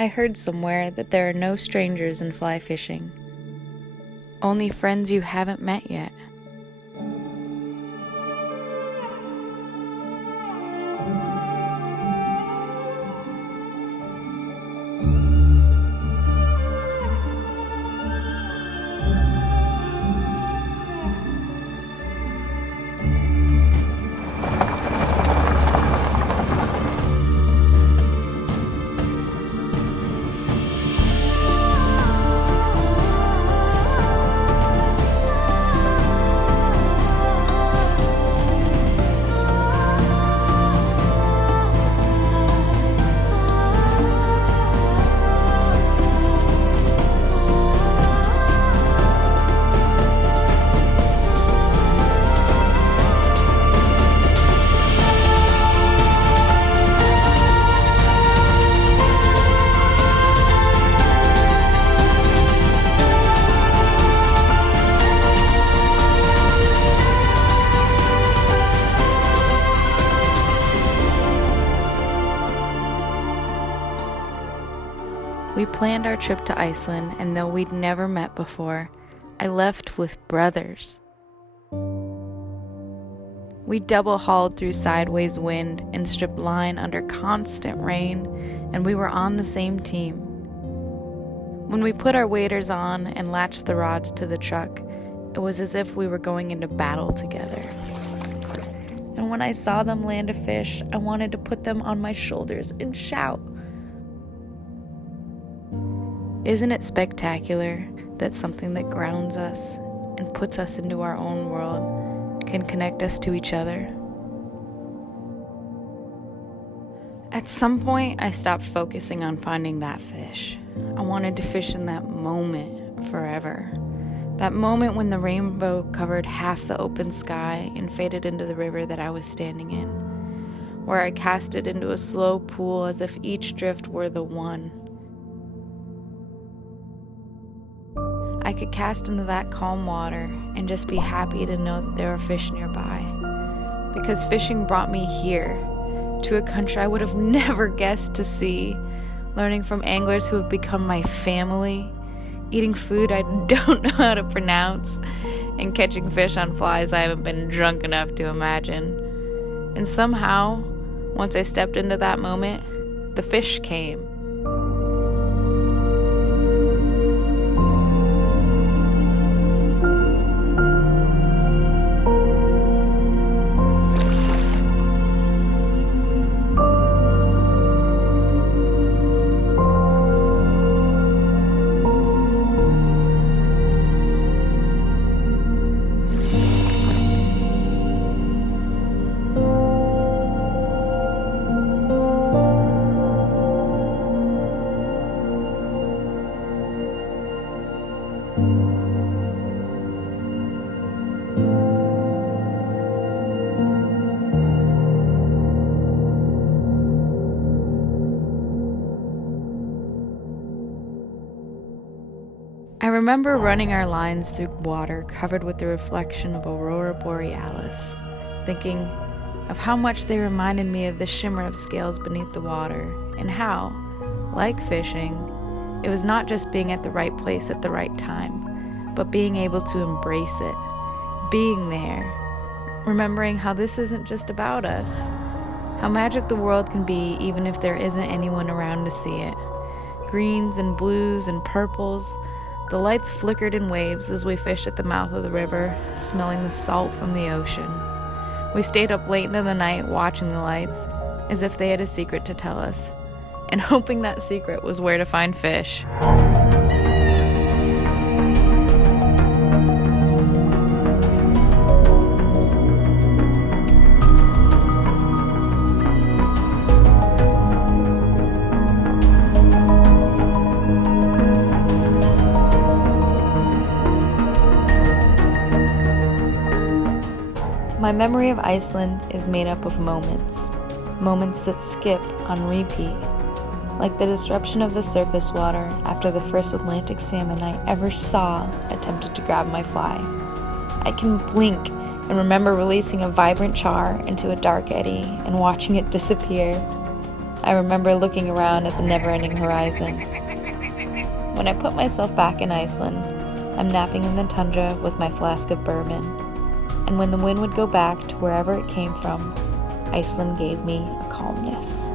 I heard somewhere that there are no strangers in fly fishing, only friends you haven't met yet. We planned our trip to Iceland, and though we'd never met before, I left with brothers. We double-hauled through sideways wind and stripped line under constant rain, and we were on the same team. When we put our waders on and latched the rods to the truck, it was as if we were going into battle together. And when I saw them land a fish, I wanted to put them on my shoulders and shout. Isn't it spectacular that something that grounds us and puts us into our own world can connect us to each other? At some point, I stopped focusing on finding that fish. I wanted to fish in that moment forever. That moment when the rainbow covered half the open sky and faded into the river that I was standing in, where I cast it into a slow pool as if each drift were the one. I could cast into that calm water and just be happy to know that there were fish nearby. Because fishing brought me here, to a country I would have never guessed to see, learning from anglers who have become my family, eating food I don't know how to pronounce, and catching fish on flies I haven't been drunk enough to imagine. And somehow, once I stepped into that moment, the fish came. I remember running our lines through water covered with the reflection of Aurora Borealis, thinking of how much they reminded me of the shimmer of scales beneath the water, and how, like fishing, it was not just being at the right place at the right time, but being able to embrace it, being there, remembering how this isn't just about us, how magic the world can be even if there isn't anyone around to see it. Greens and blues and purples. The lights flickered in waves as we fished at the mouth of the river, smelling the salt from the ocean. We stayed up late into the night watching the lights, as if they had a secret to tell us, and hoping that secret was where to find fish. My memory of Iceland is made up of moments that skip on repeat, like the disruption of the surface water after the first Atlantic salmon I ever saw attempted to grab my fly. I can blink and remember releasing a vibrant char into a dark eddy and watching it disappear. I remember looking around at the never-ending horizon. When I put myself back in Iceland, I'm napping in the tundra with my flask of bourbon. And when the wind would go back to wherever it came from, Iceland gave me a calmness.